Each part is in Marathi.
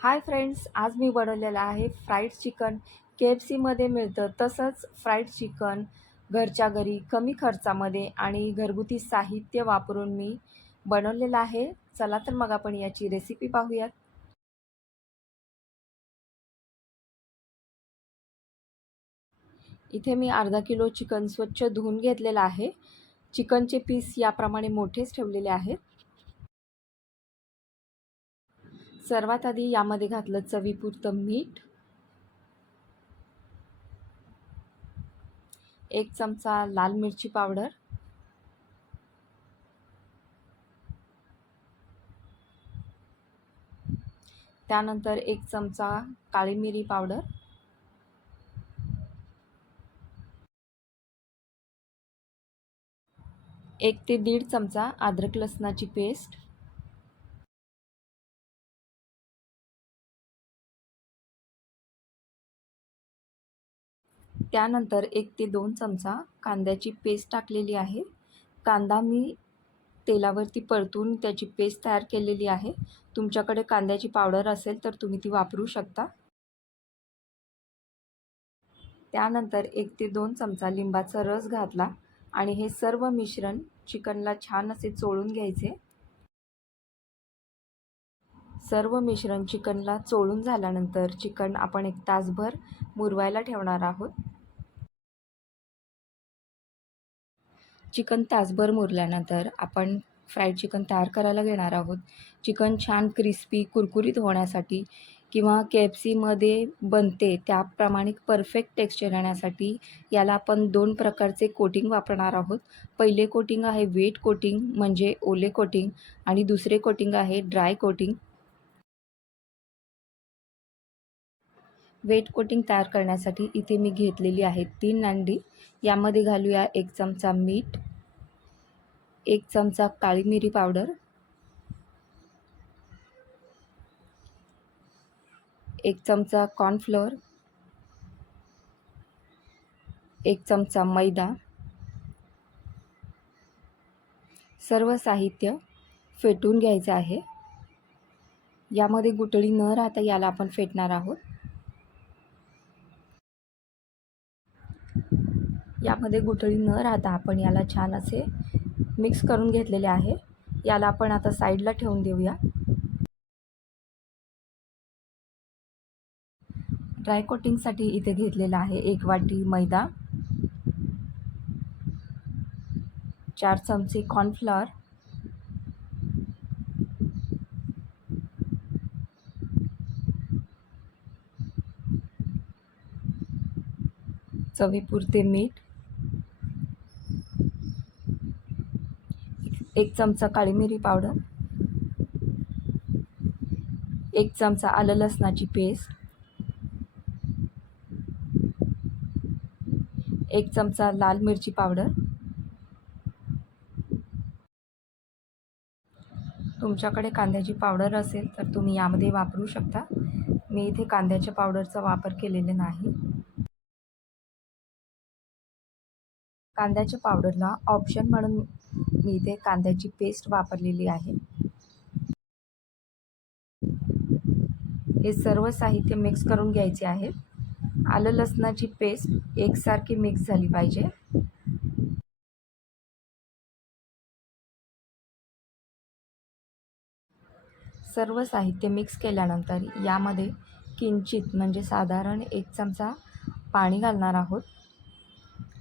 हाय फ्रेंड्स आज मी बनवलेलं आहे फ्राईड चिकन. के एफ सीमध्ये मिळतं तसंच फ्राईड चिकन घरच्या घरी कमी खर्चामध्ये आणि घरगुती साहित्य वापरून मी बनवलेलं आहे. चला तर मग आपण याची रेसिपी पाहूयात. इथे मी अर्धा किलो चिकन स्वच्छ धुवून घेतलेलं आहे. चिकनचे पीस याप्रमाणे मोठेच ठेवलेले आहेत. सर्वात आधी यामध्ये घातलं चवीपुरतं मीठ. एक चमचा लाल मिरची पावडर. त्यानंतर एक चमचा काळी मिरी पावडर. एक ते दीड चमचा अद्रक लसणाची पेस्ट. त्यानंतर एक ते दोन चमचा कांद्याची पेस्ट टाकलेली आहे. कांदा मी तेलावरती परतून त्याची पेस्ट तयार केलेली आहे. तुमच्याकडे कांद्याची पावडर असेल तर तुम्ही ती वापरू शकता. त्यानंतर एक ते दोन चमचा लिंबाचा रस घातला आणि हे सर्व मिश्रण चिकनला छान असे चोळून घ्यायचे. सर्व मिश्रण चिकनला चोळून झाल्यानंतर चिकन आपण एक तासभर मुरवायला ठेवणार आहोत. चिकन तासभर मुरल्यानंतर आपण फ्राईड चिकन तयार करायला घेणार आहोत. चिकन छान क्रिस्पी कुरकुरीत होण्यासाठी किंवा के एफ सीमध्ये बनते त्याप्रमाणे परफेक्ट टेक्स्चर येण्यासाठी याला आपण दोन प्रकारचे कोटिंग वापरणार आहोत. पहिले कोटिंग आहे वेट कोटिंग म्हणजे ओले कोटिंग आणि दुसरे कोटिंग आहे ड्राय कोटिंग. वेट कोटिंग तयार करण्यासाठी इथे मी घेतलेली आहे तीन नांडी यामध्ये घालूया एक चमचा मीठ एक चमचा काळी मिरी पावडर एक चमचा कॉर्नफ्लोअर एक चमचा मैदा. सर्व साहित्य फेटून घ्यायचं आहे. यामध्ये गुटळी न राहता याला आपण फेटणार आहोत. यामध्ये गुठळी न राहता आपण याला छान असे मिक्स करून घेतलेले आहे. याला आपण आता साईडला ठेवून देऊया. ड्राय कोटिंगसाठी इथे घेतलेला आहे एक वाटी मैदा चार चमचे कॉर्नफ्लॉवर चवीपुरते मीठ एक चमचा काळी मिरी पावडर एक चमचा आलं लसणाची पेस्ट एक चमचा लाल मिरची पावडर. तुमच्याकडे कांद्याची पावडर असेल तर तुम्ही यामध्ये वापरू शकता. मी इथे कांद्याच्या पावडरचा वापर केलेला नाही. कांद्याच्या पावडरला ऑप्शन म्हणून मी इथे कांद्याची पेस्ट वापरलेली आहे. हे सर्व साहित्य मिक्स करून घ्यायचे आहे. आलं लसणाची पेस्ट एकसारखी मिक्स झाली पाहिजे. सर्व साहित्य मिक्स केल्यानंतर यामध्ये किंचित म्हणजे साधारण एक चमचा पाणी घालणार आहोत.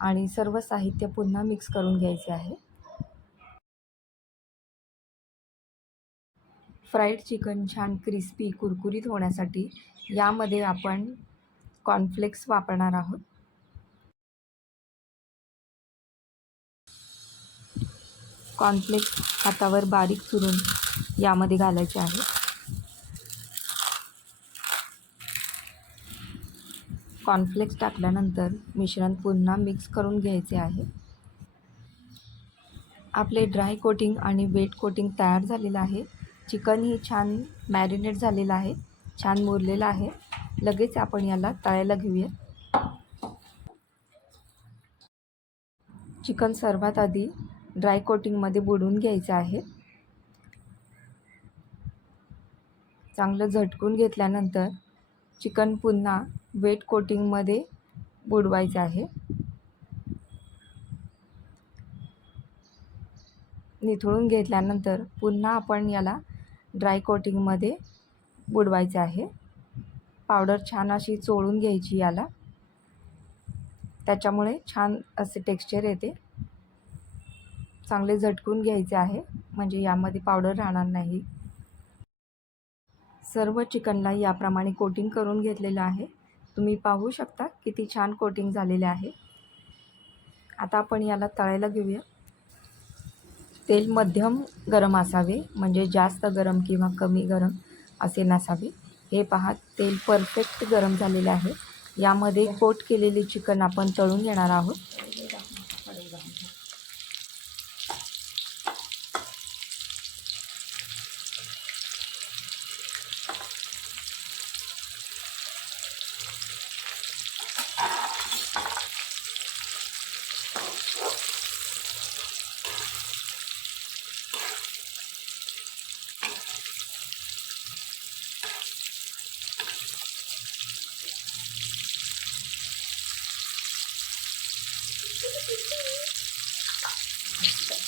आणि सर्व साहित्य पुन्हा मिक्स करून घ्यायचे आहे. फ्राईड चिकन छान क्रिस्पी कुरकुरीत होण्यासाठी यामध्ये आपण कॉर्नफ्लेक्स वापरणार आहोत. कॉर्नफ्लेक्स हातावर बारीक चुरून यामध्ये घालायचे आहे. कॉर्नफ्लेक्स टाकल्यानंतर मिश्रण पुन्हा मिक्स करून घ्यायचे आहे. आपले ड्राय कोटिंग आणि वेट कोटिंग तयार झालेलं आहे. चिकन ही छान मॅरिनेट झालेलं आहे. छान मुरलेलं आहे. लगेच आपण याला तळायला घेऊया. चिकन सर्वात आधी ड्राय कोटिंगमध्ये बुडवून घ्यायचं आहे. चांगलं झटकून घेतल्यानंतर चिकन पुन्हा वेट कोटिंगमध्ये बुडवायचं आहे. निथळून घेतल्यानंतर पुन्हा आपण याला ड्राय कोटिंगमध्ये बुडवायचं आहे. पावडर छान अशी चोळून घ्यायची याला. त्याच्यामुळे छान असे टेक्स्चर येते. चांगले झटकून घ्यायचे आहे म्हणजे यामध्ये पावडर राहणार नाही. सर्व चिकनला याप्रमाणे कोटिंग करून घेतलेलं आहे. तुम्ही पाहू शकता किती छान कोटिंग झालेले आहे. आता आपण याला तळायला घेऊया. तेल मध्यम गरम असावे म्हणजे जास्त गरम किंवा कमी गरम असे नसावे. हे पहा तेल परफेक्ट गरम झालेले आहे. यामध्ये कोट केलेले चिकन आपण तळून घेणार आहोत.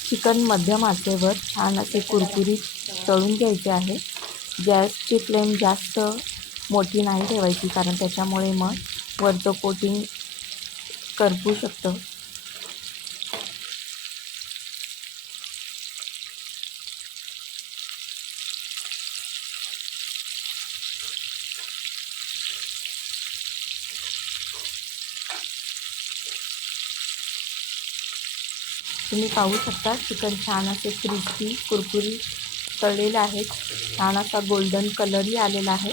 चिकन मध्यम आचेवर छान असे कुरकुरीत तळून घ्यायचे आहे. गॅसची फ्लेम जास्त मोठी नाही ठेवायची कारण त्याच्यामुळे मग वरचं कोटिंग करपू शकतं. तुम्ही पाहू शकता चिकन छान असे क्रिस्पी कुरकुरी तळलेलं आहेत. छान असा गोल्डन कलरही आलेला आहे.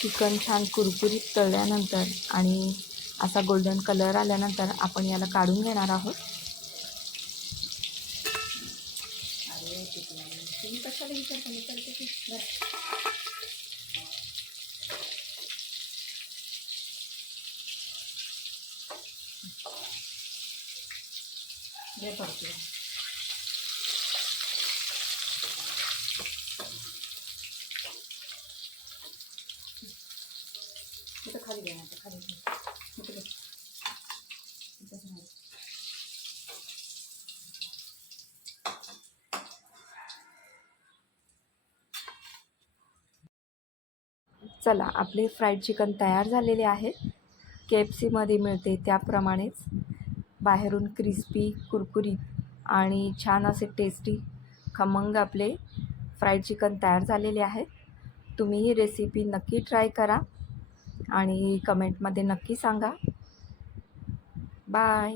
चिकन छान कुरकुरीत तळल्यानंतर आणि असा गोल्डन कलर आल्यानंतर आपण याला काढून घेणार आहोत. चला आपले फ्राईड चिकन तयार झालेले आहे. के एफ सीमध्ये मिळते त्याप्रमाणेच. बाहेरून क्रिस्पी कुरकुरीत आणि छान असे टेस्टी खमंग आपले फ्राईड चिकन तयार झालेले आहेत. तुम्ही ही रेसिपी नक्की ट्राय करा आणि कमेंटमध्ये नक्की सांगा. बाय